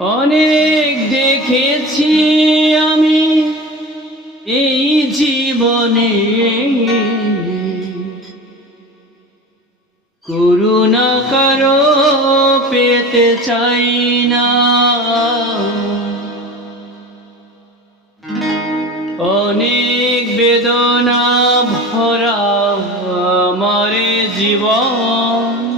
অনেক দেখেছি আমি এই জীবনে। করুণা কারও পেতে চাই না। অনেক বেদনা ভরা আমার জীবন।